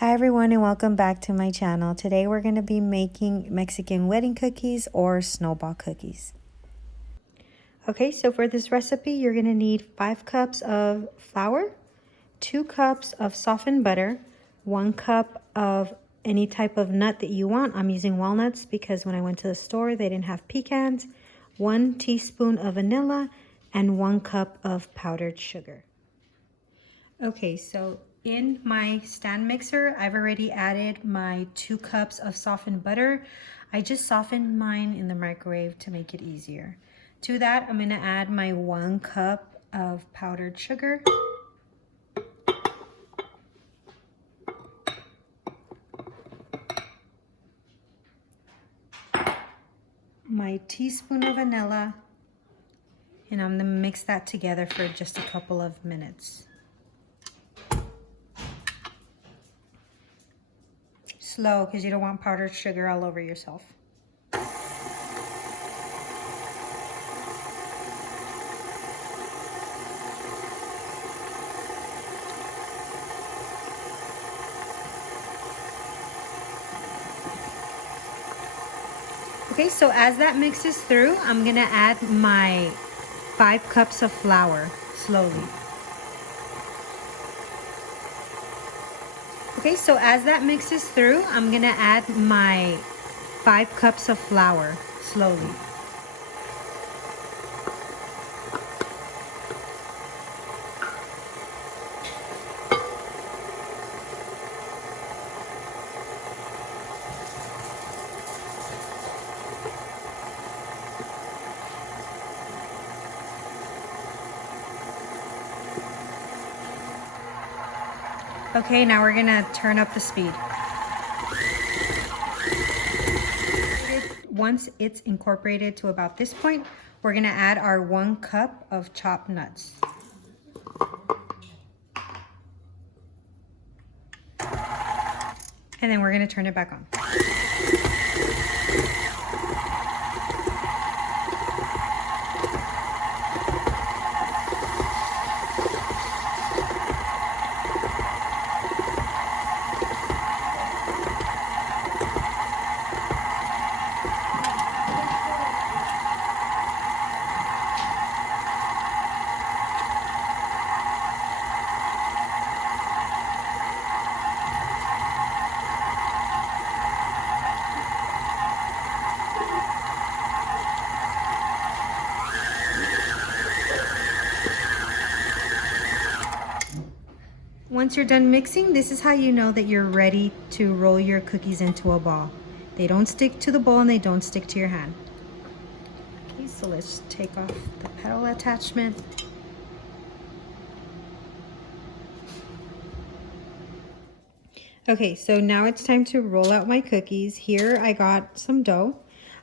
Hi everyone and welcome back to my channel. Today we're going to be making Mexican wedding cookies or snowball cookies. Okay, so for this recipe you're going to need 5 cups of flour, 2 cups of softened butter, 1 cup of any type of nut that you want. I'm using walnuts because when I went to the store they didn't have pecans, 1 teaspoon of vanilla, and 1 cup of powdered sugar. Okay, so in my stand mixer, I've already added my 2 cups of softened butter. I just softened mine in the microwave to make it easier. To that, I'm gonna add my 1 cup of powdered sugar. My teaspoon of vanilla, and I'm gonna mix that together for just a couple of minutes. Slow, because you don't want powdered sugar all over yourself. Okay, so as that mixes through, I'm gonna add my 5 cups of flour slowly. Okay, so as that mixes through, I'm gonna add my 5 cups of flour slowly. Okay, now we're gonna turn up the speed. Once it's incorporated to about this point, we're gonna add our 1 cup of chopped nuts. And then we're gonna turn it back on. Once you're done mixing, this is how you know that you're ready to roll your cookies into a ball. They don't stick to the bowl and they don't stick to your hand. Okay, so let's take off the petal attachment. Okay, so now it's time to roll out my cookies. Here I got some dough.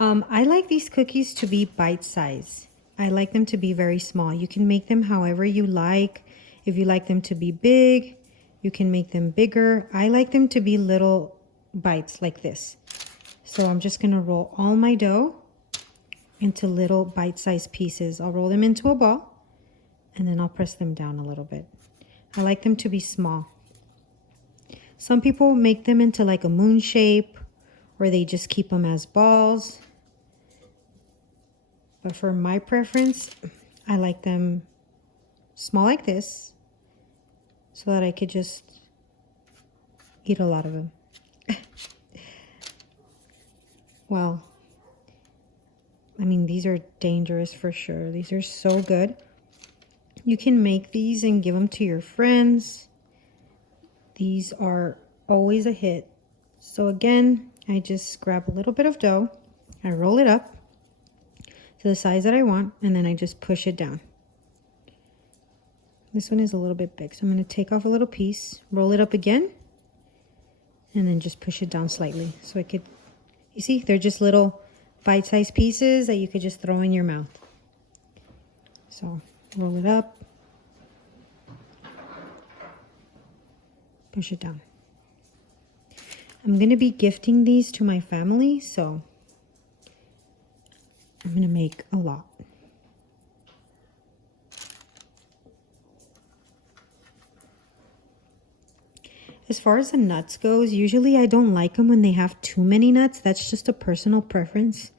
I like these cookies to be bite-sized. I like them to be very small. You can make them however you like. If you like them to be big, you can make them bigger. I like them to be little bites like this. So I'm just gonna roll all my dough into little bite-sized pieces. I'll roll them into a ball and then I'll press them down a little bit. I like them to be small. Some people make them into like a moon shape or they just keep them as balls. But for my preference, I like them small like this so that I could just eat a lot of them. Well, I mean, these are dangerous for sure. These are so good. You can make these and give them to your friends. These are always a hit. So again, I just grab a little bit of dough. I roll it up to the size that I want, and then I just push it down. This one is a little bit big, so I'm going to take off a little piece, roll it up again, and then just push it down slightly. So I could, you see, they're just little bite-sized pieces that you could just throw in your mouth. So roll it up, push it down. I'm going to be gifting these to my family, so I'm going to make a lot. As far as the nuts goes, usually I don't like them when they have too many nuts. That's just a personal preference.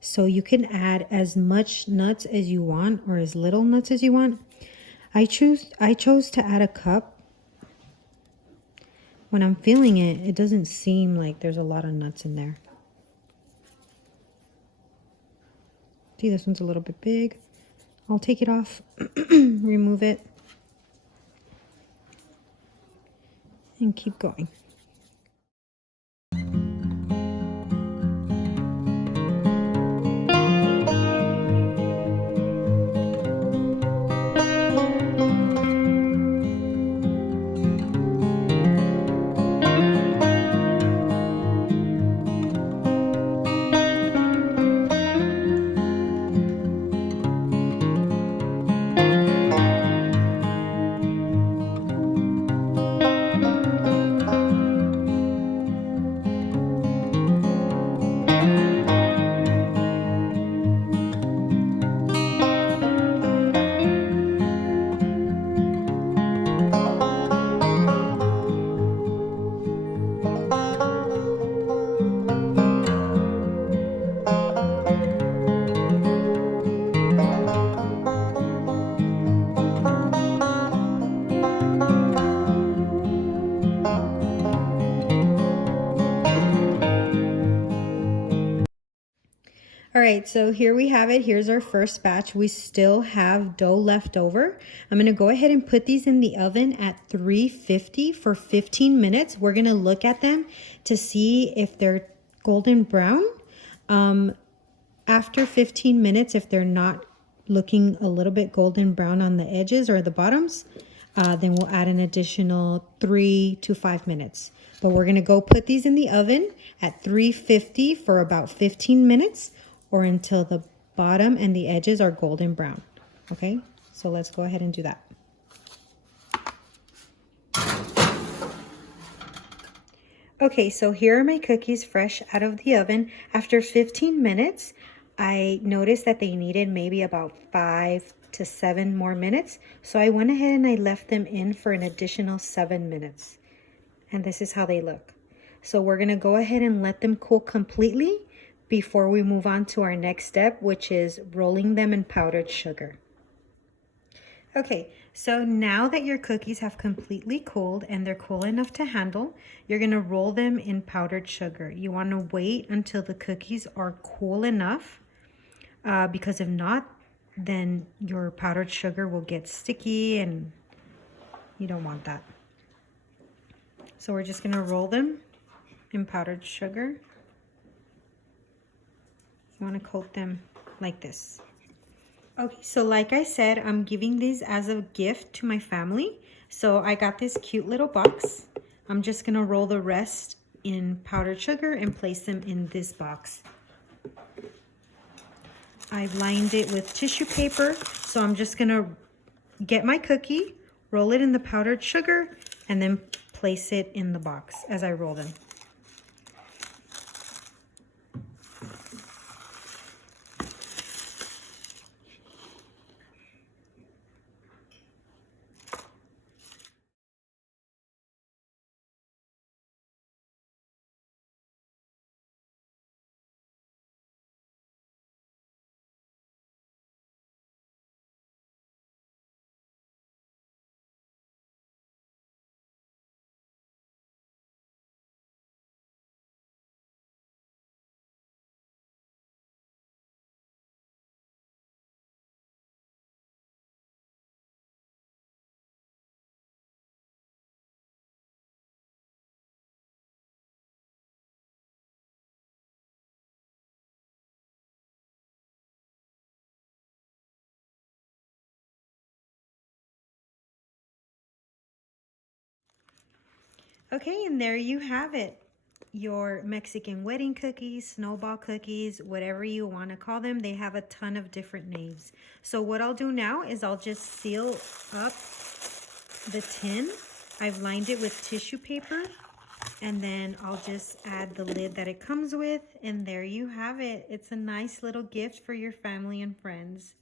So you can add as much nuts as you want or as little nuts as you want. I chose to add a cup. When I'm feeling it, it doesn't seem like there's a lot of nuts in there. See, this one's a little bit big. I'll take it off, remove it, and keep going. All right, so here we have it. Here's our first batch. We still have dough left over. I'm gonna go ahead and put these in the oven at 350 for 15 minutes. We're gonna look at them to see if they're golden brown. After 15 minutes, if they're not looking a little bit golden brown on the edges or the bottoms, then we'll add an additional 3 to 5 minutes. But we're gonna go put these in the oven at 350 for about 15 minutes or until the bottom and the edges are golden brown. Okay, so let's go ahead and do that. Okay, so here are my cookies fresh out of the oven. After 15 minutes, I noticed that they needed maybe about 5 to 7 more minutes. So I went ahead and I left them in for an additional 7 minutes. And this is how they look. So we're gonna go ahead and let them cool completely before we move on to our next step, which is rolling them in powdered sugar. Okay, so now that your cookies have completely cooled and they're cool enough to handle, you're gonna roll them in powdered sugar. You wanna wait until the cookies are cool enough because if not, then your powdered sugar will get sticky and you don't want that. So we're just gonna roll them in powdered sugar. You wanna coat them like this. Okay, so like I said, I'm giving these as a gift to my family. So I got this cute little box. I'm just gonna roll the rest in powdered sugar and place them in this box. I've lined it with tissue paper, so I'm just gonna get my cookie, roll it in the powdered sugar, and then place it in the box as I roll them. Okay, and there you have it. Your Mexican wedding cookies, snowball cookies, whatever you want to call them. They have a ton of different names. So what I'll do now is I'll just seal up the tin. I've lined it with tissue paper, and then I'll just add the lid that it comes with, and there you have it. It's a nice little gift for your family and friends.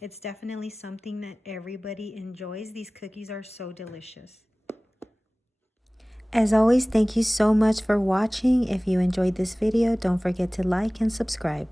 It's definitely something that everybody enjoys. These cookies are so delicious. As always, thank you so much for watching. If you enjoyed this video, don't forget to like and subscribe.